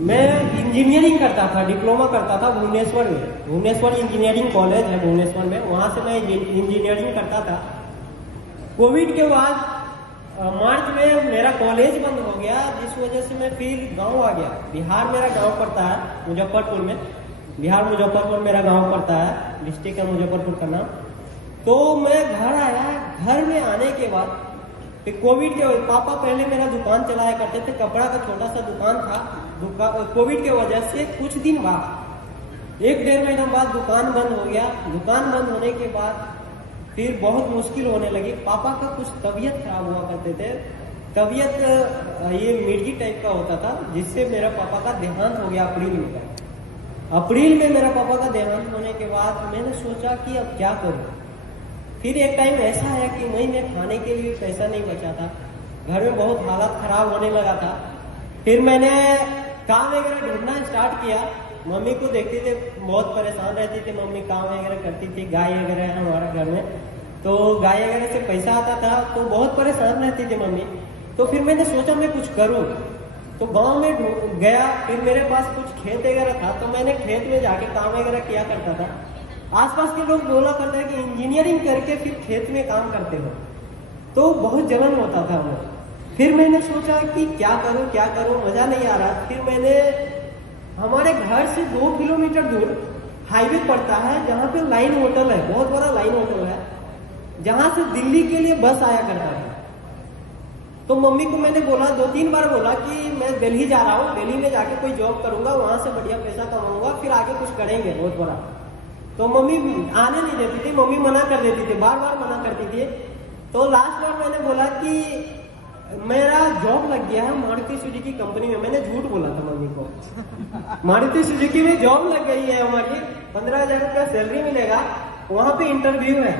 मैं इंजीनियरिंग करता था, डिप्लोमा करता था भुवनेश्वर में। भुवनेश्वर इंजीनियरिंग कॉलेज है भुवनेश्वर में, वहाँ से मैं इंजीनियरिंग करता था। कोविड के बाद मार्च में मेरा कॉलेज बंद हो गया, जिस वजह से मैं फिर गांव आ गया। बिहार मेरा गांव पड़ता है मुजफ्फरपुर में, बिहार मुजफ्फरपुर मेरा गांव पड़ता है, डिस्ट्रिक्ट है मुजफ्फरपुर का नाम। तो मैं घर आया, घर में आने के बाद कोविड के पापा पहले मेरा दुकान चलाया करते थे, कपड़ा का छोटा सा दुकान था। कोविड के वजह से कुछ दिन बाद, 1-1.5 महीना बाद दुकान बंद हो गया। दुकान बंद होने के बाद फिर बहुत मुश्किल होने लगी। पापा का कुछ तबीयत खराब हुआ करते थे, तबीयत ये मिर्गी टाइप का होता था, जिससे मेरा पापा का देहांत हो गया अप्रैल में। अप्रैल में मेरा पापा का देहांत होने के बाद मैंने सोचा कि अब क्या करूं। फिर एक टाइम ऐसा आया कि महीने खाने के लिए पैसा नहीं बचा था, घर में बहुत हालत खराब होने लगा था। फिर मैंने काम वगैरह ढूंढना स्टार्ट किया। मम्मी को देखते थे, बहुत परेशान रहती थी मम्मी, काम वगैरह करती थी, गाय वगैरह है हमारा घर में, तो गाय वगैरह से पैसा आता था, तो बहुत परेशान रहती थी मम्मी। तो फिर मैंने सोचा मैं कुछ करूं, तो गांव में गया। फिर मेरे पास कुछ खेत वगैरह था, तो मैंने खेत में जाके काम वगैरह किया करता था। आसपास के लोग बोला करते हैं कि इंजीनियरिंग करके फिर खेत में काम करते हो, तो बहुत जलन होता था वो। फिर मैंने सोचा कि क्या करूं, मजा नहीं आ रहा। फिर मैंने, हमारे घर से 2 किलोमीटर दूर हाईवे पड़ता है, जहाँ पे लाइन होटल है, बहुत बड़ा लाइन होटल है, जहाँ से दिल्ली के लिए बस आया करता था। तो मम्मी को मैंने बोला, 2-3 बार बोला कि मैं दिल्ली जा रहा हूँ, दिल्ली में जाके कोई जॉब करूंगा, वहां से बढ़िया पैसा कमाऊंगा, फिर आगे कुछ करेंगे बहुत बड़ा। तो मम्मी आने नहीं देती थी, मम्मी मना कर देती थी, बार बार मना करती थी। तो लास्ट बार मैंने बोला कि मेरा जॉब लग गया है मारुति सुजुकी कंपनी में। मैंने झूठ बोला था मम्मी को, मारुति सुजुकी में जॉब लग गई है हमारी, 15,000 रुपया सैलरी मिलेगा, वहां पे इंटरव्यू है।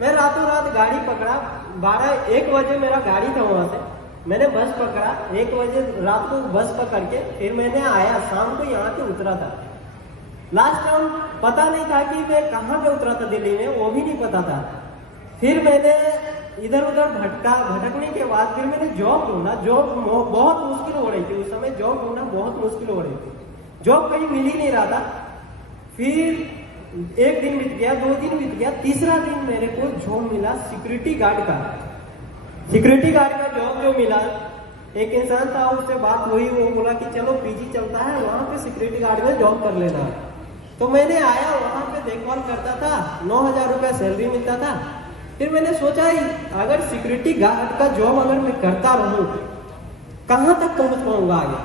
मैं रातों रात गाड़ी पकड़ा, 12-1 बजे मेरा गाड़ी था, वहां से मैंने बस पकड़ा, 1 बजे रात को बस पकड़ के फिर मैंने आया, शाम को यहाँ पे उतरा था। लास्ट टाइम पता नहीं था कि मैं कहाँ पे उतरा था दिल्ली में, वो भी नहीं पता था। फिर मैंने इधर उधर भटकने के बाद फिर मैंने जॉब ढूंढा। जॉब बहुत मुश्किल हो रही थी उस समय, जॉब ढूंढना बहुत मुश्किल हो रही थी, जॉब कहीं मिल ही नहीं रहा था। फिर 1 दिन बीत गया, 2 दिन बीत गया, तीसरा दिन मेरे को जॉब मिला सिक्योरिटी गार्ड का। सिक्योरिटी गार्ड का जॉब जो मिला, एक इंसान था, उससे बात हुई, वो बोला कि चलो पीजी चलता है, वहां पे सिक्योरिटी गार्ड में जॉब कर लेना। तो मैंने आया, वहां पे देखभाल करता था, 9,000 रुपया सैलरी मिलता था। फिर मैंने सोचा अगर सिक्योरिटी गार्ड का जॉब अगर मैं करता रहूं, कहां तक पहुंच पाऊंगा आगे,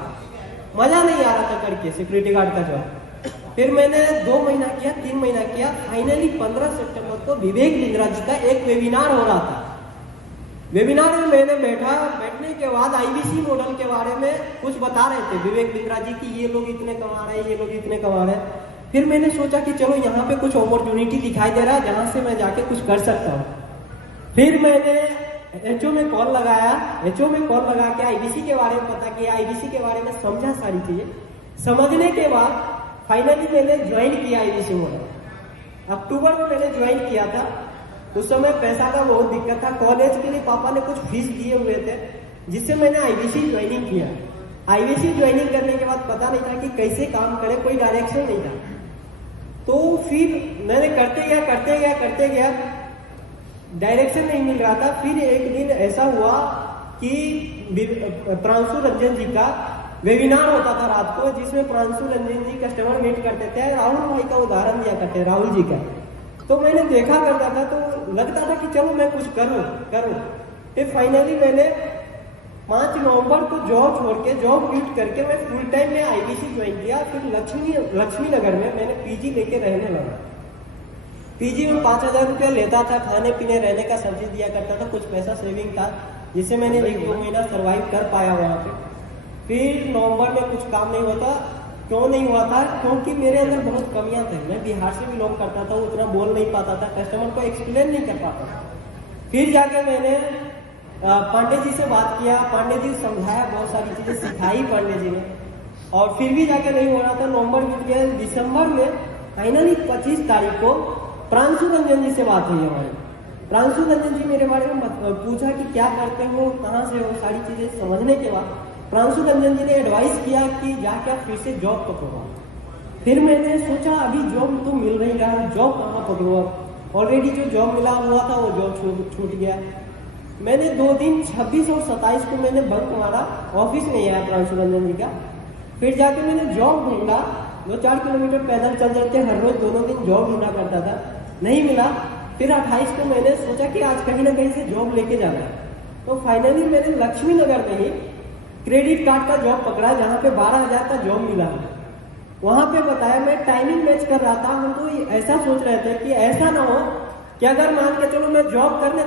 मजा नहीं आ रहा था करके सिक्योरिटी गार्ड का जॉब। फिर मैंने 2 महीना किया, 3 महीना किया, फाइनली 15 सितंबर को विवेक बिंद्रा जी का एक वेबिनार हो रहा था। वेबिनार में मैंने बैठने के बाद आईबीसी मॉडल के बारे में कुछ बता रहे थे विवेक बिंद्रा जी की, ये लोग इतने कमा रहे हैं, ये लोग इतने कमा रहे हैं। फिर मैंने सोचा कि चलो यहाँ पे कुछ अपॉर्चुनिटी दिखाई दे रहा है, जहां से मैं जाके कुछ कर सकता हूँ। फिर मैंने एचओ में कॉल लगाया, एचओ में कॉल लगा के आईबीसी के बारे में पता किया, आईबीसी के बारे में समझा, सारी चीजें समझने के बाद फाइनली मैंने ज्वाइन किया आईबीसी मॉडल। अक्टूबर में मैंने ज्वाइन किया था। उस समय पैसा का बहुत दिक्कत था, कॉलेज के लिए पापा ने कुछ फीस दिए हुए थे, जिससे मैंने आईबीसी ज्वाइनिंग किया। आईबीसी ज्वाइनिंग करने के बाद पता नहीं था कि कैसे काम करे, कोई डायरेक्शन नहीं था। तो फिर मैंने करते गया, डायरेक्शन नहीं मिल रहा था। फिर एक दिन ऐसा हुआ कि प्रांशु रंजन जी का वेबिनार होता था रात को, जिसमें प्रांशु रंजन जी कस्टमर मीट करते थे, राहुल भाई का उदाहरण दिया करते, राहुल जी का। तो मैंने देखा करता था, तो लगता था कि चलो मैं कुछ करूं। फिर फाइनली मैंने 5 नवंबर को जॉब छोड़ के, जॉब क्विट करके मैं फुल टाइम में आईबीसी ज्वाइन किया। फिर लक्ष्मी नगर में मैंने पीजी लेके रहने लगा। पीजी में 5,000 रुपया लेता था, खाने पीने रहने का सब चीज दिया करता था, कुछ पैसा सेविंग था, जिससे मैंने 1-2 महीना सर्वाइव कर पाया वहां पे। फिर नवंबर में कुछ काम नहीं होता, क्यों नहीं हुआ था, क्योंकि मेरे अंदर बहुत कमियां थी। मैं बिहार से बिलोंग करता था, उतना बोल नहीं पाता था, कस्टमर को एक्सप्लेन नहीं कर पाता था। फिर जाके मैंने पांडे जी से बात किया, पांडे जी समझाया, बहुत सारी चीजें सिखाई पांडे जी ने, और फिर भी जाके नहीं हो रहा था। नवंबर बीत गया, दिसंबर में फाइनली 25 तारीख को प्रांशु रंजन जी से बात हुई हमारी। प्रांशु रंजन जी मेरे बारे में पूछा कि क्या करते हो, कहाँ से हो, सारी चीजें समझने के बाद प्रांशु रंजन जी ने एडवाइस किया कि जाके आप फिर से जॉब पकड़ो। फिर मैंने सोचा अभी जॉब तो मिल नहीं रहा, जॉब कहाँ पकड़ो। ऑलरेडी जो जॉब मिला हुआ था वो जॉब छूट गया। मैंने 2 दिन 26 और 27 को मैंने बंक मारा, ऑफिस नहीं आया प्रांशु रंजन जी का। फिर जाके मैंने जॉब ढूंढा, 2-4 किलोमीटर पैदल चल चलते हर रोज दोनों दिन जॉब ढूंढा करता था, नहीं मिला। फिर 28 को मैंने सोचा कि आज कहीं ना कहीं से जॉब लेके जाना है। तो फाइनली मैंने लक्ष्मी नगर में ही क्रेडिट कार्ड का जॉब पकड़ा, जहाँ पे 12,000 का जॉब मिला। वहां पे बताया, मैं टाइमिंग मैच कर रहा था। हम तो ऐसा सोच रहे थे कि ऐसा ना हो कि अगर मान के चलो मैं जॉब करने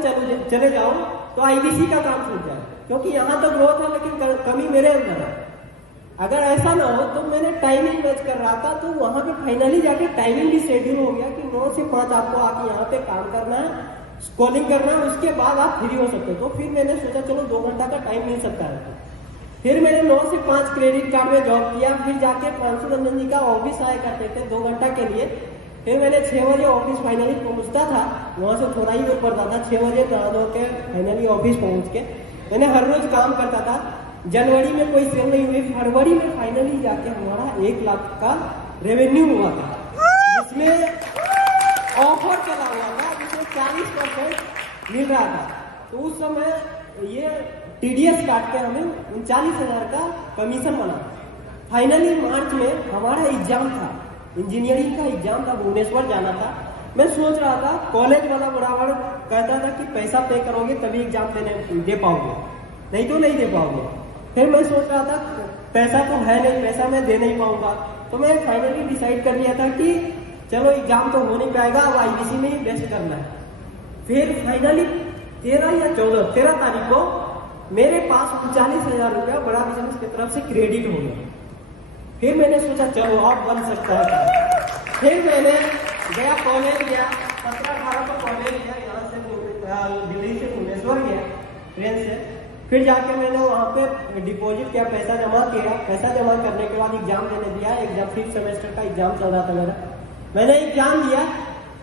चले जाऊं तो आईबीसी का काम छूट जाए, क्योंकि यहाँ तो ग्रोथ है लेकिन कमी मेरे अंदर है। अगर ऐसा ना हो तो मैंने टाइमिंग मैच कर रहा था। तो वहां पे फाइनली जाके टाइमिंग भी शेड्यूल हो गया कि 9 से 5 आपको आके यहाँ पे काम करना है, कॉलिंग करना है, उसके बाद आप फ्री हो सकते हो। तो फिर मैंने सोचा चलो 2 घंटा का टाइम मिल सकता है। फिर मैंने 9 से 5 क्रेडिट कार्ड में जॉब किया। फिर जाके प्रांशु रंजन जी का ऑफिस आया करते थे 2 घंटा के लिए। फिर मैंने 6 बजे ऑफिस फाइनली पहुंचता था, वहां से थोड़ा ही दूर पड़ता था। 6 बजे नहा धो के फाइनली ऑफिस पहुंच के मैंने हर रोज काम करता था। जनवरी में कोई सेल नहीं हुई, फरवरी में फाइनली जाके हमारा 1 लाख का रेवेन्यू हुआ था, जिसमें ऑफर चला हुआ था, जिसमें 40% मिल रहा था। तो उस समय ये टीडीएस काट के हमें 39,000 का कमीशन बना। फाइनली मार्च में हमारा एग्जाम था, इंजीनियरिंग का एग्जाम था, भुवनेश्वर जाना था। मैं सोच रहा था, कॉलेज वाला बराबर कहता था कि पैसा पे करोगे तभी एग्जाम दे पाओगे, नहीं तो नहीं दे पाओगे। फिर मैं सोच रहा था पैसा तो है नहीं, पैसा मैं दे नहीं पाऊंगा। तो मैं फाइनली डिसाइड कर लिया था कि चलो एग्जाम तो हो नहीं पाएगा, अब आईबीसी में ही बेस्ट करना है। फिर फाइनली 13 तारीख को मेरे पास 39,000 रुपया बड़ा बिजनेस की तरफ से क्रेडिट हो गया। फिर मैंने सोचा चलो अब बन सकता है। फिर मैंने गया, कॉलेज गया, 17-18 को कॉलेज गया, यहाँ से दिल्ली से भुवनेश्वर गया ट्रेन से। फिर जाके मैंने वहाँ पे डिपॉजिट किया, पैसा जमा किया। पैसा जमा करने के बाद एग्जाम देने दिया। एग्जाम 5th सेमेस्टर का एग्जाम चल रहा था मेरा। मैंने एग्जाम दिया।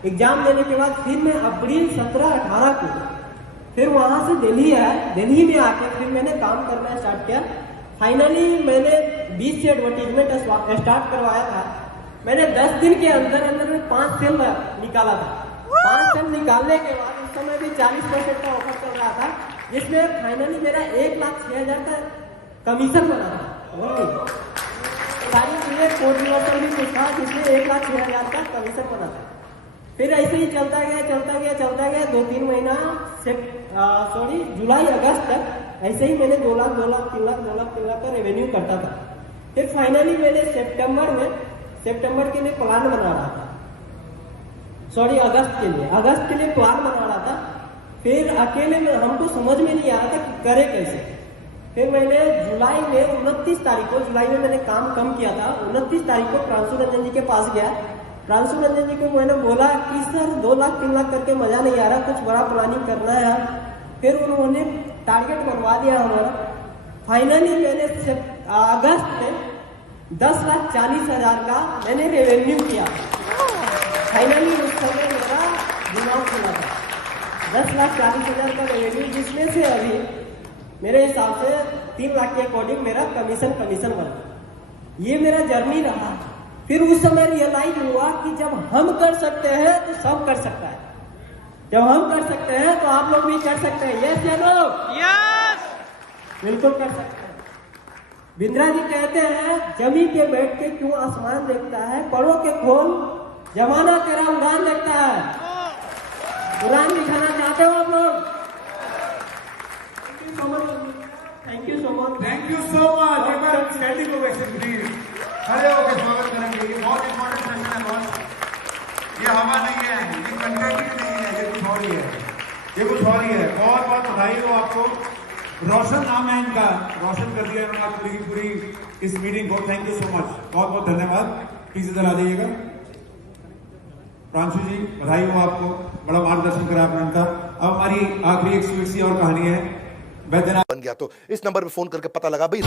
एग्जाम देने के बाद फिर मैं अप्रैल 17-18 को फिर वहां से दिल्ली आया। दिल्ली में आके फिर मैंने काम करना स्टार्ट किया। फाइनली मैंने 20 से एडवर्टीजमेंट स्टार्ट करवाया था। मैंने 10 दिन के अंदर में 5 सेल निकाला था। 5 सेल निकालने के बाद उस समय भी 40% का ऑफर चल रहा था, जिसमें फाइनली मेरा 1,06,000 का कमीशन बना था। सारी चीजें कोर्ट रिवर्सल भी कुछ था, जिसमें 1,06,000 का कमीशन बना था। फिर ऐसे ही चलता गया 2-3 महीना से जुलाई अगस्त तक ऐसे ही मैंने 2 लाख 3 लाख का रेवेन्यू करता था। फिर फाइनली मैंने सितंबर के लिए प्लान बना रहा था, अगस्त के लिए प्लान बना रहा था। फिर अकेले में हमको समझ में नहीं आ रहा था कि करे कैसे। फिर मैंने जुलाई में 29 तारीख को, जुलाई में मैंने काम कम किया था, 29 तारीख को प्रांशु रंजन जी के पास गया। प्रांशु रंजन जी को मैंने बोला कि सर 2 लाख 3 लाख करके मजा नहीं आ रहा, कुछ बड़ा प्लानिंग करना है। फिर उन्होंने टारगेट बनवा दिया हमारा। फाइनली मैंने अगस्त में 10,40,000 का मैंने रेवेन्यू किया। फाइनली उस समय मेरा दिमाग खुला था। 10,40,000 का रेवेन्यू, जिसमें से अभी मेरे हिसाब से 3 लाख के अकॉर्डिंग मेरा कमीशन बना। ये मेरा जर्नी रहा। फिर उस समय रियलाइज हुआ कि जब हम कर सकते हैं तो सब कर सकता है। जब हम कर सकते हैं तो आप लोग भी कर सकते हैं। यस या नो? यस, बिल्कुल कर सकते हैं। बिंद्रा जी कहते हैं, जमी के बैठ के क्यों आसमान देखता है, परों के खोल जमाना तेरा उड़ान देखता है। उड़ान दिखाना चाहते हो आप लोग? Thank you so much. Standing ovation please, खड़े होकर स्वागत करेंगे। ये बहुत इंपॉर्टेंट सेशन है बॉस। ये हवा नहीं है, ये कंटेंट नहीं है, ये कुछ और ही है, बहुत बहुत बधाई हो आपको। रोशन नाम है इनका, रोशन कर दिया इन्होंने आपकी पूरी इस मीटिंग को। थैंक यू सो मच, बहुत बहुत धन्यवाद। प्लीज इधर आ जाइएगा। प्रांशु जी, बधाई हो आपको, बड़ा मार्गदर्शन करा आपने इनका। अब हमारी आखिरी एक स्वीट सी और कहानी है। बन गया तो इस नंबर पे फोन करके पता लगा भाई